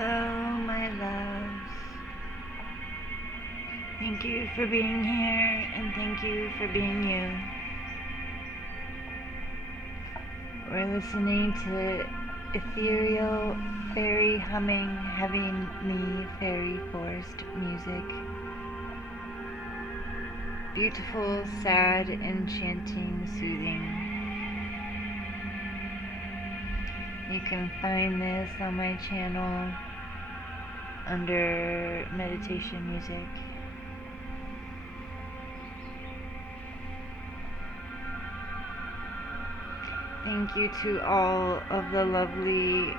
Hello, my loves. Thank you for being here, and thank you for being you. We're listening to ethereal, fairy humming, heavenly fairy forest music. Beautiful, sad, enchanting, soothing. You can find this on my channel under meditation music. Thank you to all of the lovely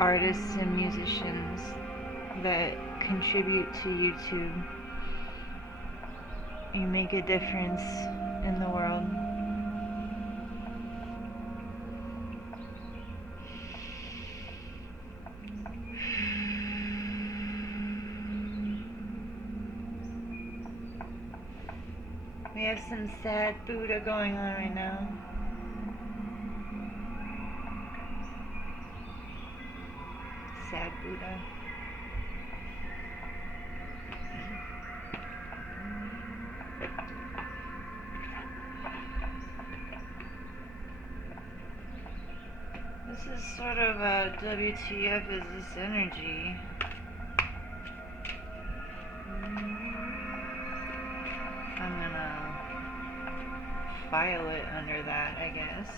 artists and musicians that contribute to YouTube. You make a difference in the world. We have some sad Buddha going on right now. Sad Buddha. This is sort of a WTF is this energy. I'm gonna file it under that, I guess.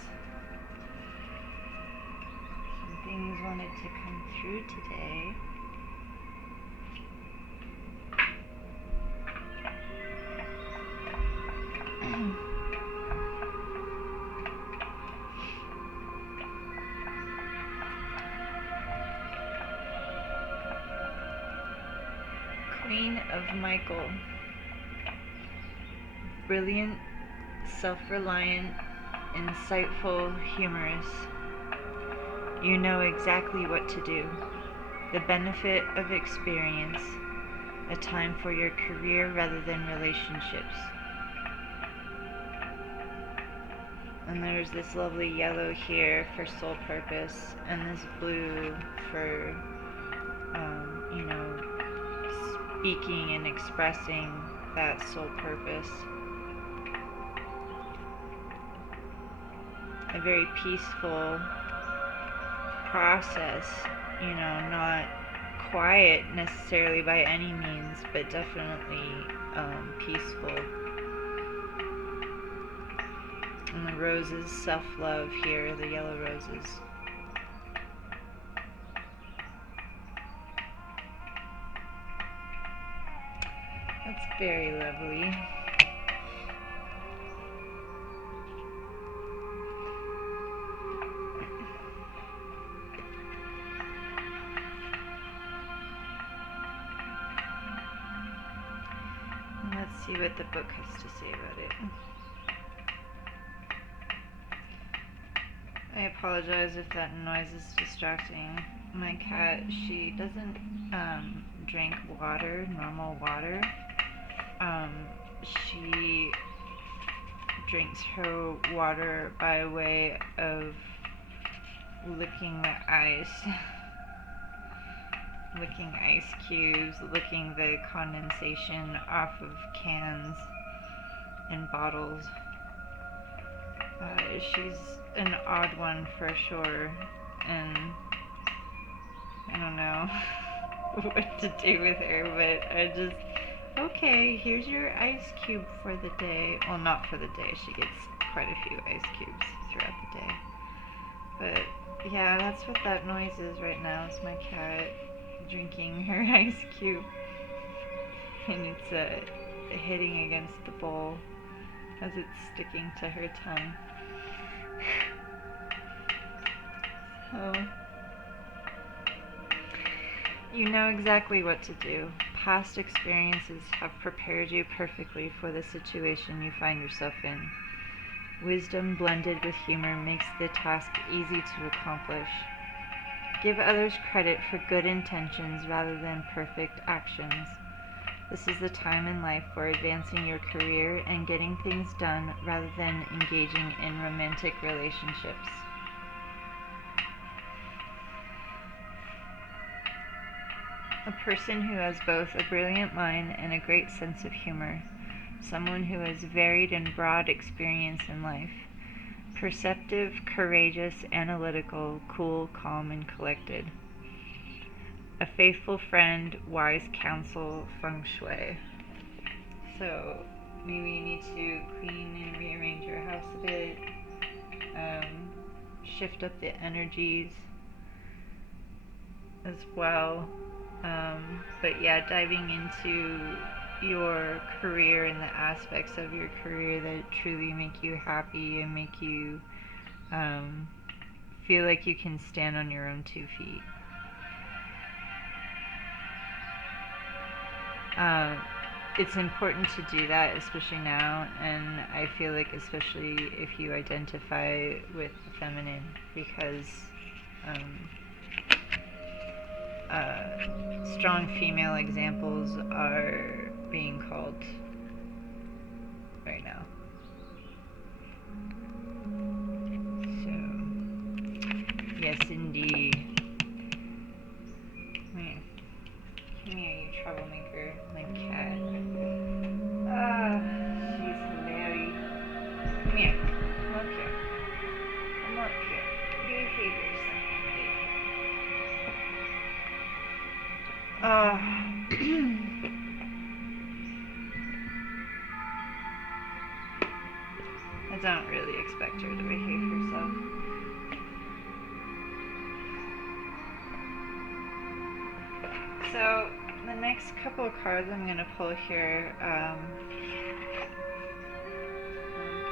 Some things wanted to come through today. Queen of Michael. Brilliant, self-reliant, insightful, humorous. You know exactly what to do. The benefit of experience. A time for your career rather than relationships. And there's this lovely yellow here for soul purpose, and this blue for, speaking and expressing that soul purpose. A very peaceful process, not quiet necessarily by any means, but definitely peaceful. And the roses, self-love here, the yellow roses. That's very lovely. Let's see what the book has to say about it. I apologize if that noise is distracting. My cat, she doesn't drink water, normal water. She drinks her water by way of licking the ice. Licking ice cubes, licking the condensation off of cans and bottles. She's an odd one for sure, and I don't know what to do with her, but I just, okay, here's your ice cube for the day. Well, not for the day, she gets quite a few ice cubes throughout the day. But yeah, that's what that noise is right now. It's my cat drinking her ice cube, and it's hitting against the bowl as it's sticking to her tongue. So, you know exactly what to do. Past experiences have prepared you perfectly for the situation you find yourself in. Wisdom blended with humor makes the task easy to accomplish. Give others credit for good intentions rather than perfect actions. This is the time in life for advancing your career and getting things done rather than engaging in romantic relationships. A person who has both a brilliant mind and a great sense of humor. Someone who has varied and broad experience in life. Perceptive, courageous, analytical, cool, calm, and collected. A faithful friend, wise counsel, feng shui. So maybe you need to clean and rearrange your house a bit, shift up the energies as well. But yeah, diving into your career and the aspects of your career that truly make you happy and make you feel like you can stand on your own 2 feet. It's important to do that, especially now, and I feel like especially if you identify with the feminine, because strong female examples are being called right now. So, yes indeed. Come here, you troublemaker, my cat. She's hilarious. Come here. Come up here. Come up here. Behave yourself. I don't really expect her to behave herself. So, the next couple of cards I'm going to pull here,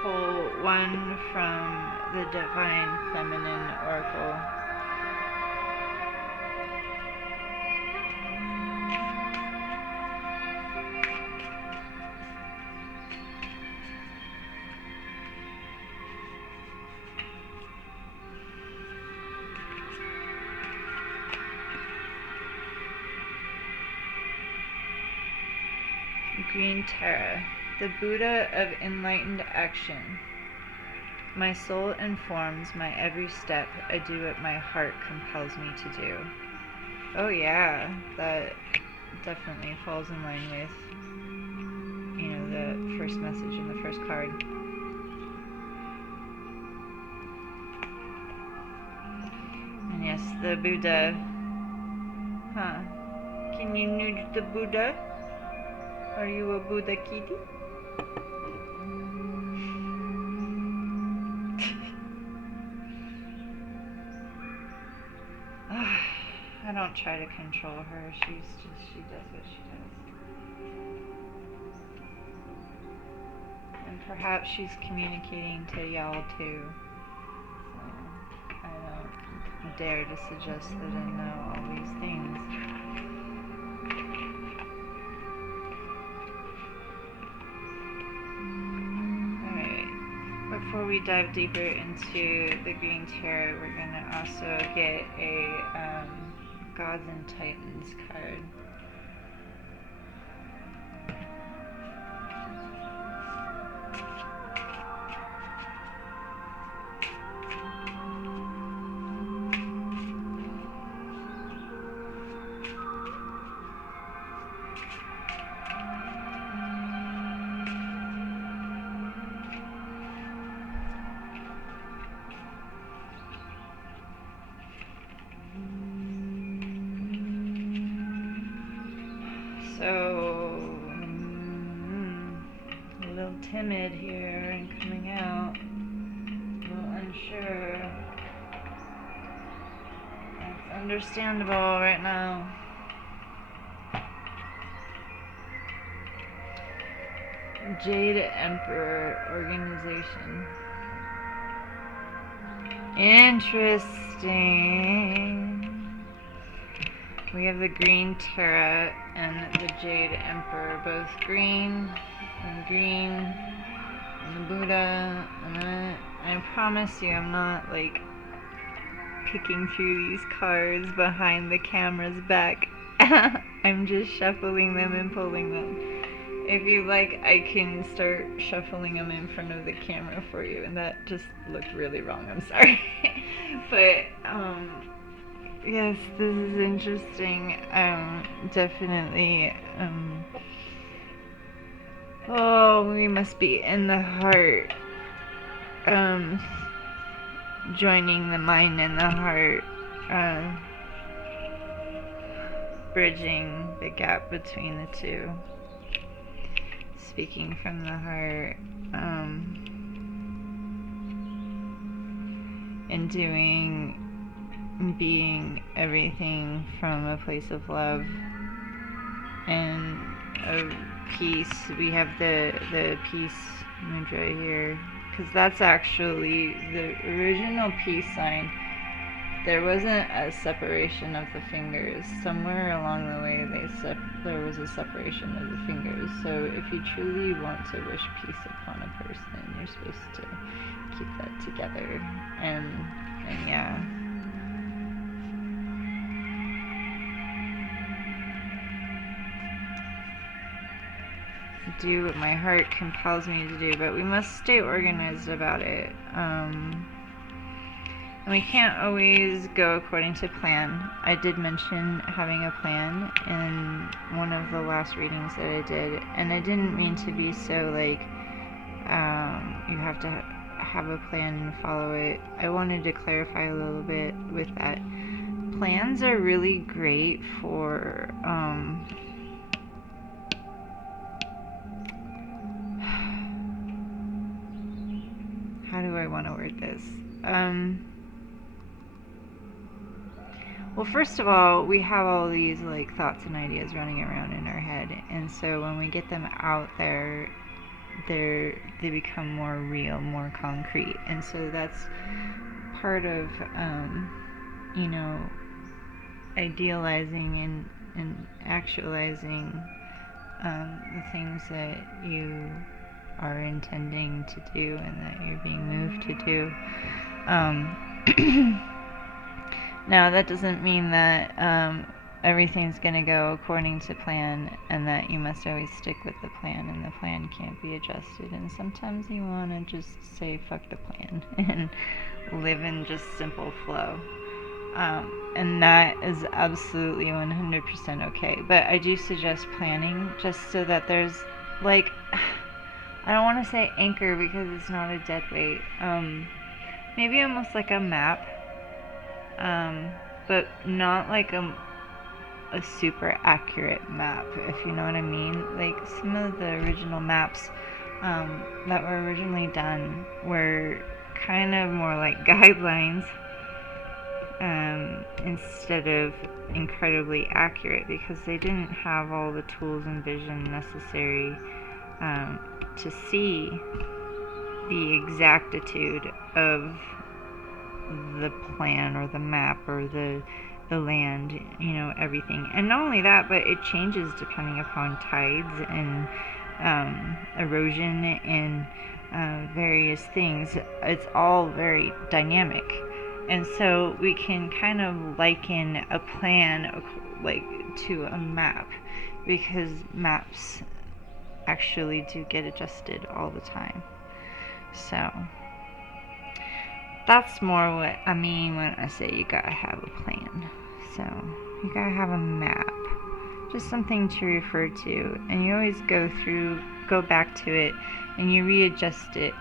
pull one from the Divine Feminine Oracle. Green Tara, the Buddha of enlightened action. My soul informs my every step. I do what my heart compels me to do. Oh yeah, that definitely falls in line with, the first message in the first card. And yes, the Buddha. Huh. Can you nudge the Buddha? Are you a Buddha kitty? I don't try to control her. She does what she does. And perhaps she's communicating to y'all too. So I don't dare to suggest that I know all these things. Before we dive deeper into the Green Tarot, we're going to also get a Gods and Titans card. So, a little timid here and coming out, a little unsure. That's understandable right now. Jade Emperor Organization. Interesting. We have the Green Tara and the Jade Emperor, both green, and the Buddha, and I promise you I'm not like picking through these cards behind the camera's back. I'm just shuffling them and pulling them. If you like, I can start shuffling them in front of the camera for you, and that just looked really wrong, I'm sorry. But Yes, this is interesting. Definitely. Oh, we must be in the heart. Um, Joining the mind and the heart. Uh, Bridging the gap between the two. Speaking from the heart. And being everything from a place of love and of peace. We have the peace mudra here, because that's actually the original peace sign. There wasn't a separation of the fingers. Somewhere along the way, there was a separation of the fingers. So if you truly want to wish peace upon a person, you're supposed to keep that together. And yeah. Do what my heart compels me to do, but we must stay organized about it. And we can't always go according to plan. I did mention having a plan in one of the last readings that I did, and I didn't mean to be so like, you have to have a plan and follow it. I wanted to clarify a little bit with that. Plans are really great for, how do I want to word this? Well, first of all, we have all these like thoughts and ideas running around in our head, and so when we get them out there, they become more real, more concrete, and so that's part of you know, idealizing and actualizing the things that you are intending to do and that you're being moved to do. Now, that doesn't mean that everything's going to go according to plan and that you must always stick with the plan and the plan can't be adjusted. And sometimes you want to just say, fuck the plan and live in just simple flow. And that is absolutely 100% okay. But I do suggest planning just so that there's, like, I don't want to say anchor because it's not a dead weight. Maybe almost like a map, but not like a super accurate map, if you know what I mean. Like some of the original maps that were originally done were kind of more like guidelines instead of incredibly accurate, because they didn't have all the tools and vision necessary to see the exactitude of the plan or the map or the land, you know, everything. And not only that, but it changes depending upon tides and erosion and various things. It's all very dynamic. And so we can kind of liken a plan like to a map, because maps actually do get adjusted all the time. So that's more what I mean when I say you gotta have a plan. So you gotta have a map, just something to refer to, and you always go back to it, and you readjust it,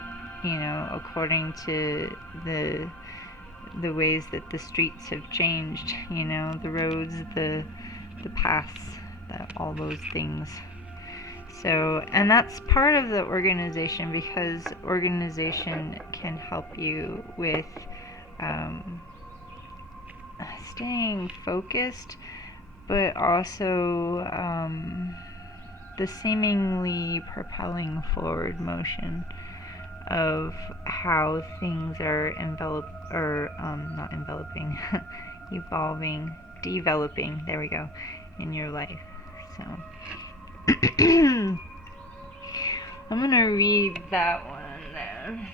you know, according to the ways that the streets have changed, you know, the roads, the paths, all those things. So, and that's part of the organization, because organization can help you with staying focused, but also the seemingly propelling forward motion of how things are not enveloping, evolving, developing, there we go, in your life. So I'm gonna read that one then.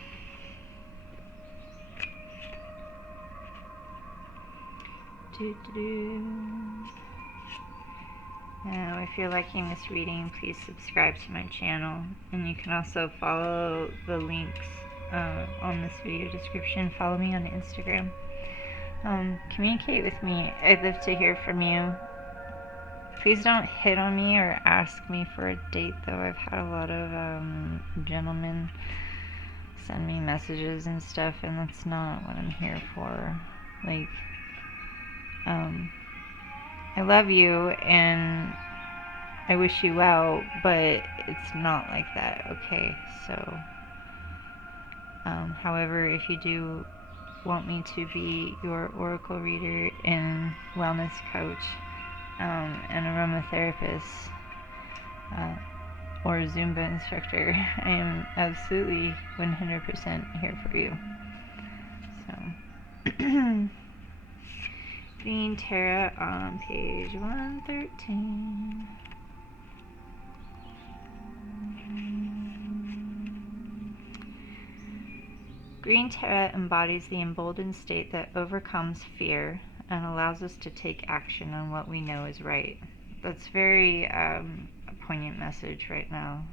Now, if you're liking this reading, please subscribe to my channel, and you can also follow the links on this video description. Follow me on Instagram. Communicate with me. I'd love to hear from you. Please don't hit on me or ask me for a date, though. I've had a lot of gentlemen send me messages and stuff, and that's not what I'm here for. Like, I love you and I wish you well, but it's not like that, okay? So, however, if you do want me to be your oracle reader and wellness coach, an aromatherapist, or a Zumba instructor, I am absolutely 100% here for you. So, Green Tarot on page 113. Green Tarot embodies the emboldened state that overcomes fear and allows us to take action on what we know is right. That's very a poignant message right now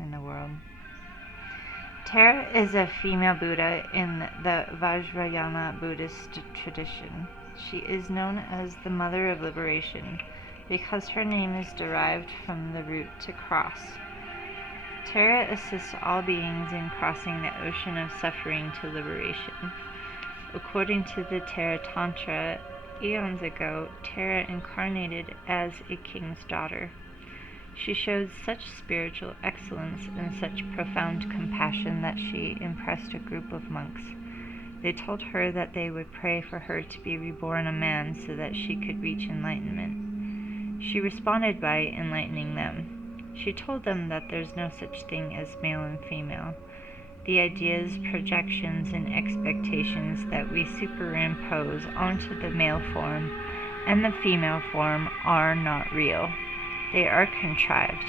in the world. Tara is a female Buddha in the Vajrayana Buddhist tradition. She is known as the Mother of Liberation because her name is derived from the root to cross. Tara assists all beings in crossing the ocean of suffering to liberation. According to the Tara Tantra, eons ago, Tara incarnated as a king's daughter. She showed such spiritual excellence and such profound compassion that she impressed a group of monks. They told her that they would pray for her to be reborn a man so that she could reach enlightenment. She responded by enlightening them. She told them that there's no such thing as male and female. The ideas, projections, and expectations that we superimpose onto the male form and the female form are not real. They are contrived.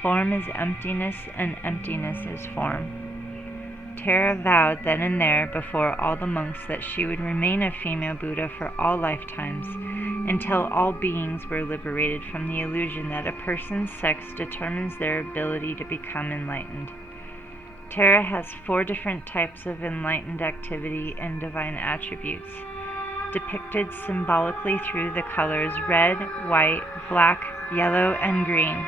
Form is emptiness, and emptiness is form. Tara vowed then and there before all the monks that she would remain a female Buddha for all lifetimes, until all beings were liberated from the illusion that a person's sex determines their ability to become enlightened. Tara has 4 different types of enlightened activity and divine attributes, depicted symbolically through the colors red, white, black, yellow, and green.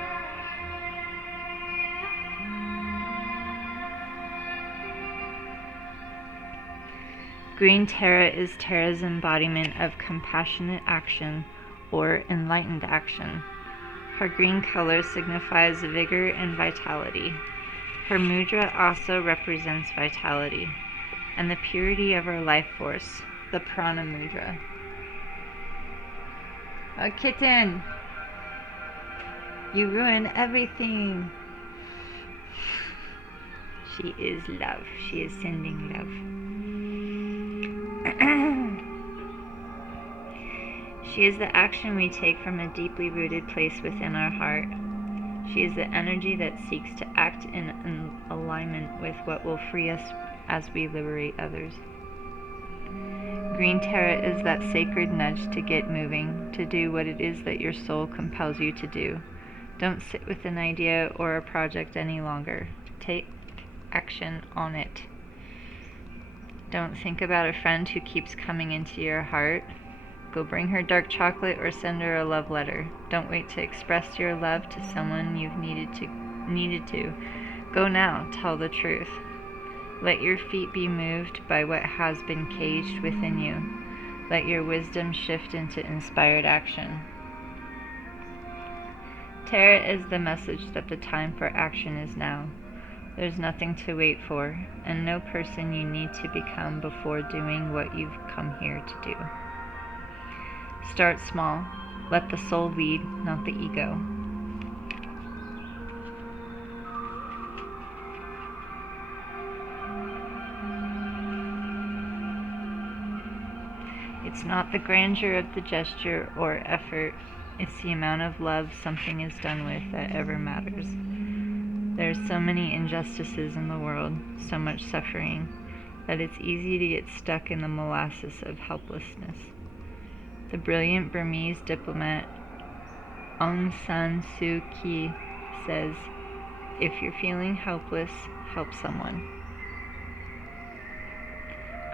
Green Tara is Tara's embodiment of compassionate action or enlightened action. Her green color signifies vigor and vitality. Her mudra also represents vitality and the purity of her life force, the prana mudra. Oh, kitten! You ruin everything! She is love. She is sending love. She is the action we take from a deeply rooted place within our heart. She is the energy that seeks to act in alignment with what will free us as we liberate others. Green Tara is that sacred nudge to get moving, to do what it is that your soul compels you to do. Don't sit with an idea or a project any longer. Take action on it. Don't think about a friend who keeps coming into your heart. Go bring her dark chocolate or send her a love letter. Don't wait to express your love to someone you've needed to. Go now, tell the truth. Let your feet be moved by what has been caged within you. Let your wisdom shift into inspired action. Tara is the message that the time for action is now. There's nothing to wait for, and no person you need to become before doing what you've come here to do. Start small. Let the soul lead, not the ego. It's not the grandeur of the gesture or effort, it's the amount of love something is done with that ever matters. There's so many injustices in the world, so much suffering, that it's easy to get stuck in the molasses of helplessness. The brilliant Burmese diplomat Aung San Suu Kyi says, "If you're feeling helpless, help someone."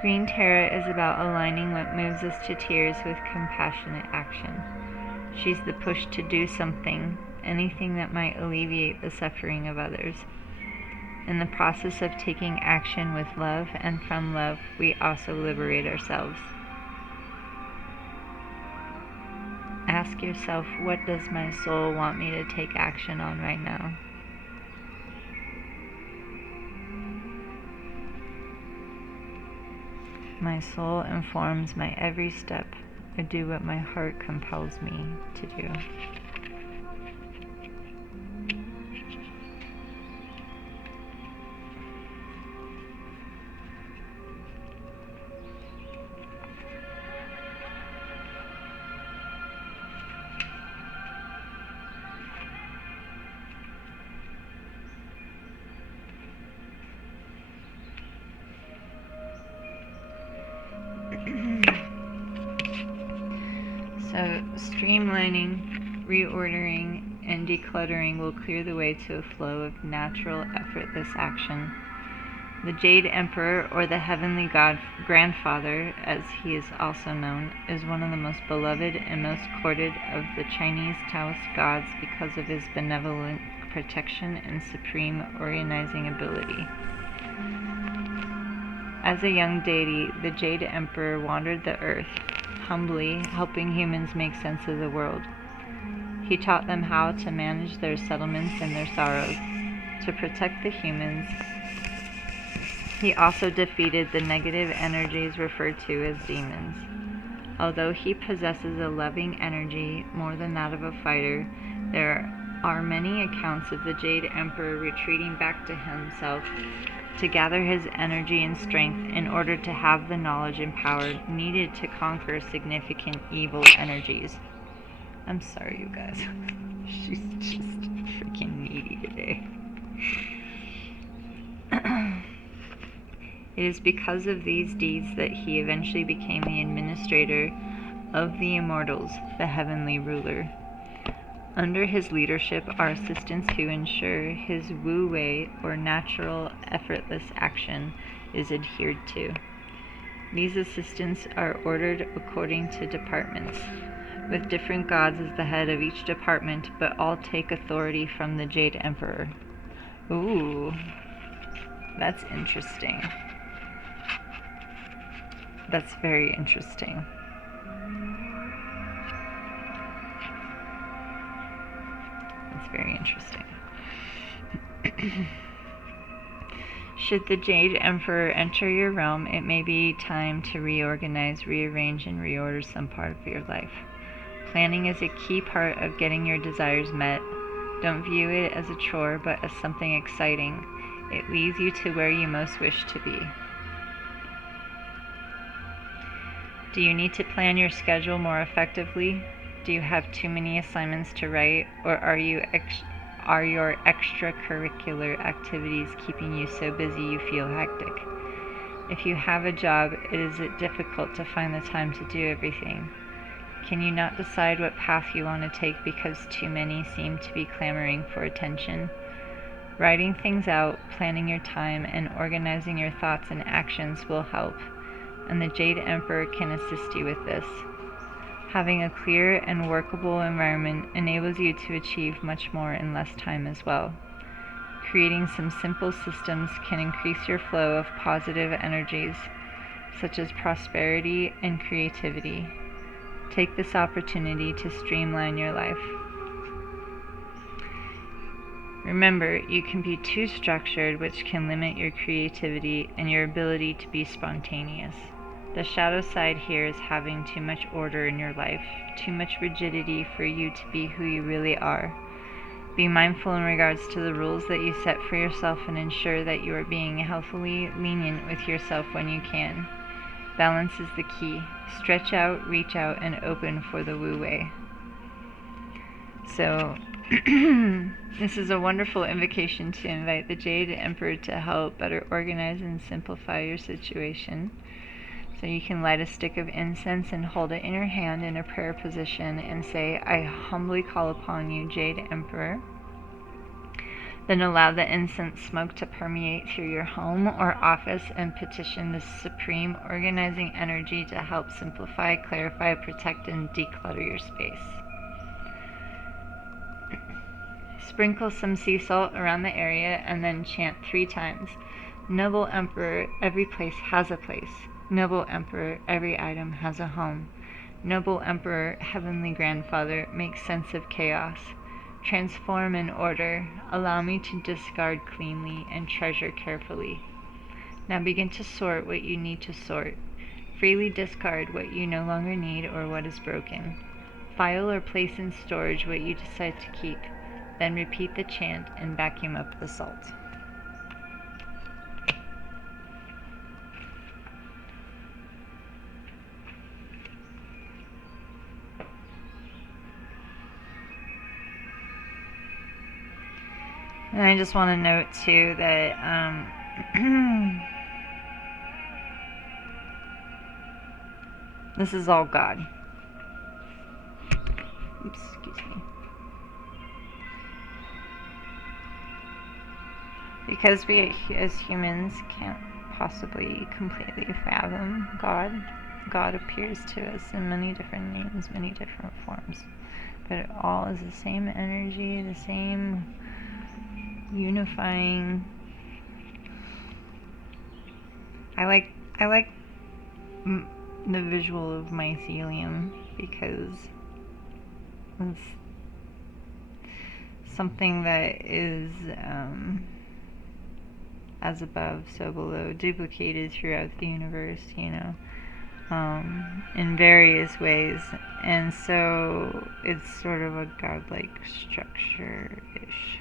Green Terra is about aligning what moves us to tears with compassionate action. She's the push to do something, anything that might alleviate the suffering of others. In the process of taking action with love and from love, we also liberate ourselves. Ask yourself, what does my soul want me to take action on right now? My soul informs my every step. I do what my heart compels me to do. So, streamlining, reordering, and decluttering will clear the way to a flow of natural, effortless action. The Jade Emperor, or the Heavenly Grandfather, as he is also known, is one of the most beloved and most courted of the Chinese Taoist gods because of his benevolent protection and supreme organizing ability. As a young deity, the Jade Emperor wandered the earth, humbly helping humans make sense of the world. He taught them how to manage their settlements and their sorrows. To protect the humans, he also defeated the negative energies referred to as demons. Although he possesses a loving energy more than that of a fighter, there are many accounts of the Jade Emperor retreating back to himself to gather his energy and strength in order to have the knowledge and power needed to conquer significant evil energies. I'm sorry, you guys. She's just freaking needy today. It is because of these deeds that he eventually became the administrator of the immortals, the heavenly ruler. Under his leadership are assistants who ensure his Wu Wei, or natural, effortless action, is adhered to. These assistants are ordered according to departments, with different gods as the head of each department, but all take authority from the Jade Emperor. Ooh, that's interesting. That's very interesting. That's very interesting. Should the Jade Emperor enter your realm, it may be time to reorganize, rearrange, and reorder some part of your life. Planning is a key part of getting your desires met. Don't view it as a chore, but as something exciting. It leads you to where you most wish to be. Do you need to plan your schedule more effectively? Do you have too many assignments to write, or are your extracurricular activities keeping you so busy you feel hectic? If you have a job, is it difficult to find the time to do everything? Can you not decide what path you want to take because too many seem to be clamoring for attention? Writing things out, planning your time, and organizing your thoughts and actions will help, and the Jade Emperor can assist you with this. Having a clear and workable environment enables you to achieve much more in less time as well. Creating some simple systems can increase your flow of positive energies, such as prosperity and creativity. Take this opportunity to streamline your life. Remember, you can be too structured, which can limit your creativity and your ability to be spontaneous. The shadow side here is having too much order in your life, too much rigidity for you to be who you really are. Be mindful in regards to the rules that you set for yourself and ensure that you are being healthily lenient with yourself when you can. Balance is the key. Stretch out, reach out, and open for the Wu Wei. So, this is a wonderful invocation to invite the Jade Emperor to help better organize and simplify your situation. So you can light a stick of incense and hold it in your hand in a prayer position and say, I humbly call upon you, Jade Emperor, Then allow the incense smoke to permeate through your home or office and petition the supreme organizing energy to help simplify, clarify, protect, and declutter your space. Sprinkle some sea salt around the area and then chant 3 times. Noble Emperor, every place has a place. Noble Emperor, every item has a home. Noble Emperor, Heavenly Grandfather, make sense of chaos. Transform in order. Allow me to discard cleanly and treasure carefully. Now begin to sort what you need to sort. Freely discard what you no longer need or what is broken. File or place in storage what you decide to keep. Then repeat the chant and vacuum up the salt. And I just want to note too that this is all God. Oops, excuse me. Because we as humans can't possibly completely fathom God, God appears to us in many different names, many different forms. But it all is the same energy, the same unifying. I like the visual of mycelium because it's something that is as above, so below, duplicated throughout the universe, in various ways. And so it's sort of a godlike structure-ish.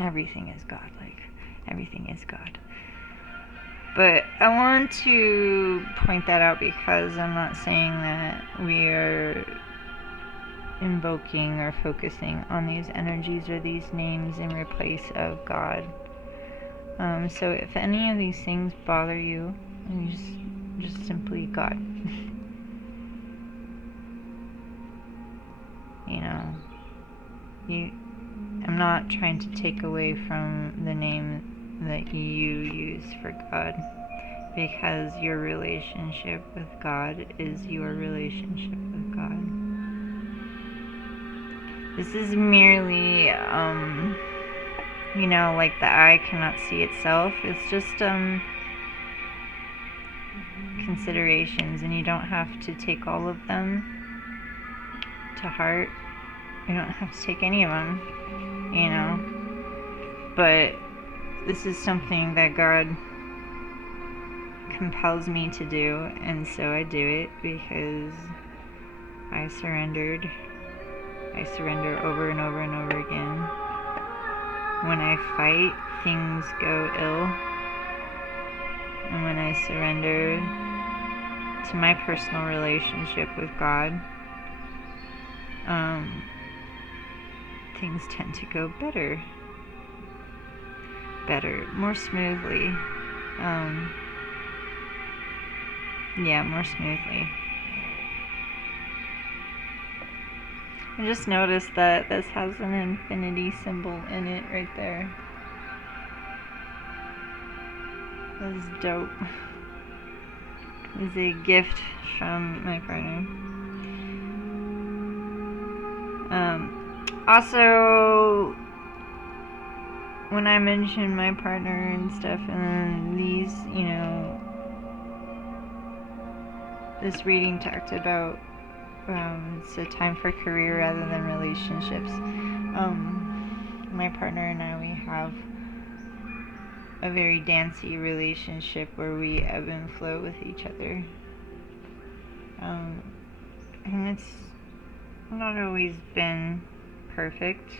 Everything is godlike. Everything is God. But I want to point that out because I'm not saying that we are invoking or focusing on these energies or these names in replace of God. So if any of these things bother you, just simply God. I'm not trying to take away from the name that you use for God, because your relationship with God is your relationship with God. This is merely, like the eye cannot see itself. It's just considerations, and you don't have to take all of them to heart. You don't have to take any of them, but this is something that God compels me to do, and so I do it because I surrendered. I surrender over and over and over again. When I fight, things go ill, and when I surrender to my personal relationship with God, things tend to go better, more smoothly. More smoothly. I just noticed that this has an infinity symbol in it right there. That's dope. It's a gift from my partner. Also, when I mentioned my partner and stuff, and these, this reading talked about it's a time for career rather than relationships. My partner and I, we have a very dancey relationship where we ebb and flow with each other. And it's not always been perfect,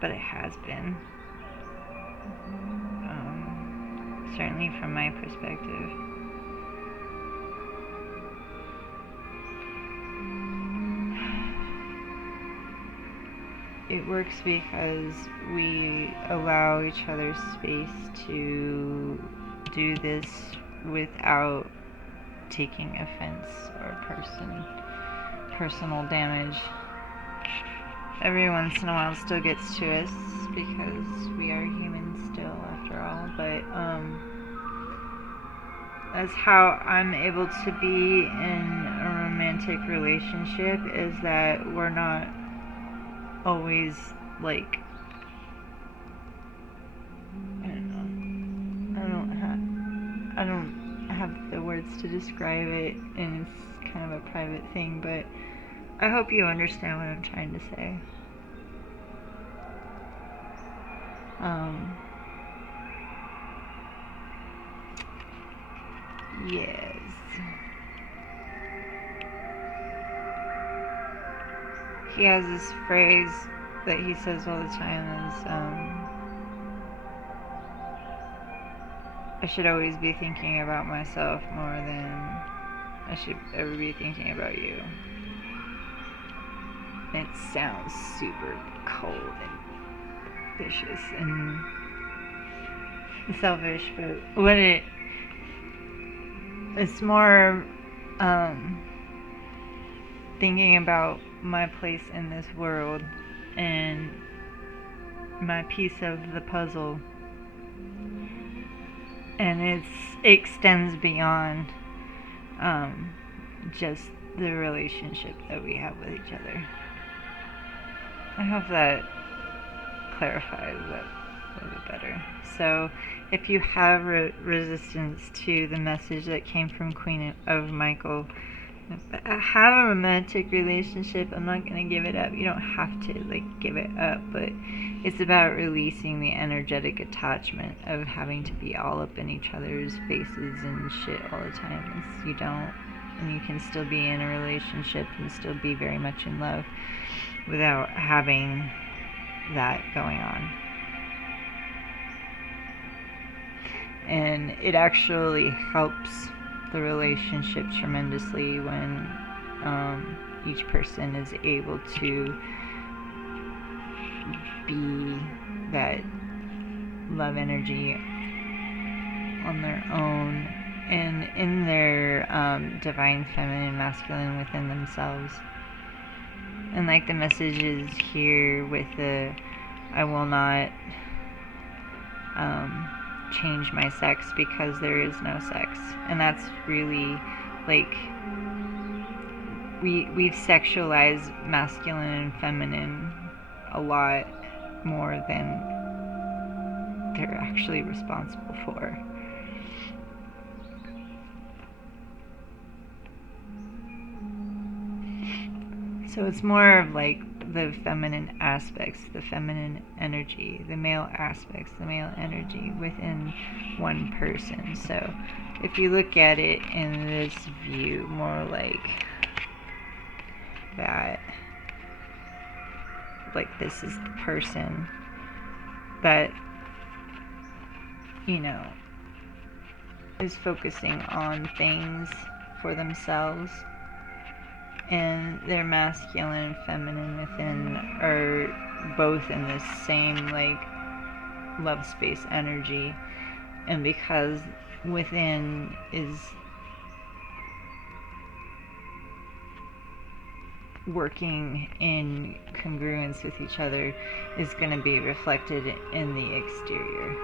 but it has been. Certainly from my perspective. It works because we allow each other space to do this without taking offense or personal damage. every once in a while still gets to us because we are humans still, after all. But that's how I'm able to be in a romantic relationship, is that we're not always like, I don't know. I don't have the words to describe it, and it's kind of a private thing, but I hope you understand what I'm trying to say. Yes. He has this phrase that he says all the time is, I should always be thinking about myself more than I should ever be thinking about you. It sounds super cold and vicious and selfish, but it's more thinking about my place in this world and my piece of the puzzle, and it extends beyond just the relationship that we have with each other. I hope that clarifies that a little bit better. So if you have resistance to the message that came from Queen of Michael, have a romantic relationship. I'm not going to give it up. You don't have to give it up, but it's about releasing the energetic attachment of having to be all up in each other's faces and shit all the time. You don't, and you can still be in a relationship and still be very much in love without having that going on. And it actually helps the relationship tremendously when each person is able to be that love energy on their own and in their divine feminine masculine within themselves. And like the messages here with the I will not change my sex because there is no sex. And that's really we've sexualized masculine and feminine a lot more than they're actually responsible for. So it's more of the feminine aspects, the feminine energy, the male aspects, the male energy within one person. So if you look at it in this view, more like that, this is the person that, is focusing on things for themselves, and their masculine and feminine within are both in this same love space energy. And because within is working in congruence with each other, is going to be reflected in the exterior.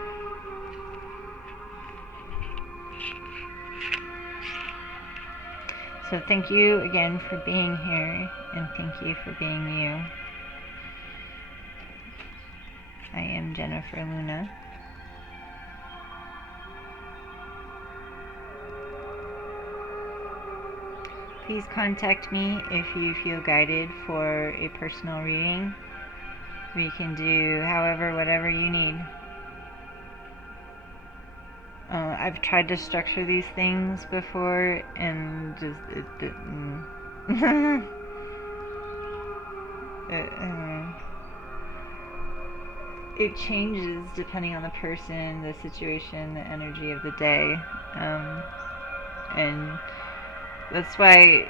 So thank you again for being here, and thank you for being you. I am Jennifer Luna. Please contact me if you feel guided for a personal reading. We can do whatever you need. I've tried to structure these things before, and just it didn't. It changes depending on the person, the situation, the energy of the day, and that's why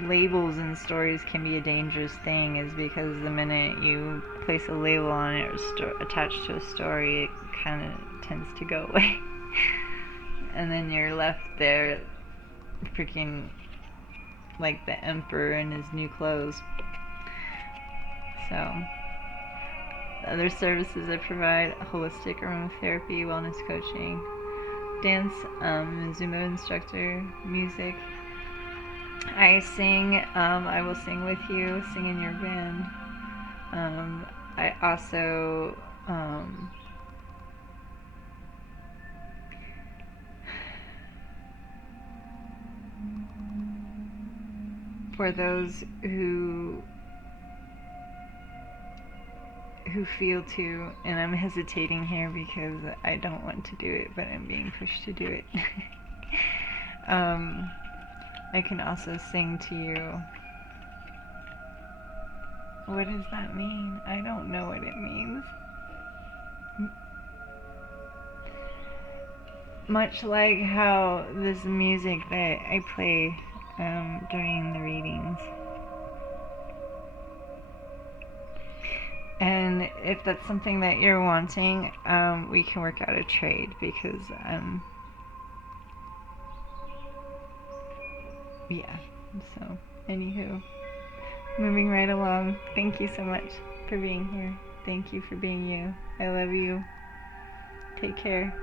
labels in stories can be a dangerous thing, is because the minute you place a label on it or attached to a story, it kind of tends to go away. And then you're left there freaking like the emperor in his new clothes. So, other services I provide: holistic aromatherapy, wellness coaching, dance, Zumba instructor, music. I sing. I will sing with you, sing in your band. I also for those who feel to, and I'm hesitating here because I don't want to do it, but I'm being pushed to do it. I can also sing to you. What does that mean? I don't know what it means. Much like how this music that I play during the readings. And if that's something that you're wanting, we can work out a trade because, yeah. So, anywho, moving right along. Thank you so much for being here. Thank you for being you. I love you. Take care.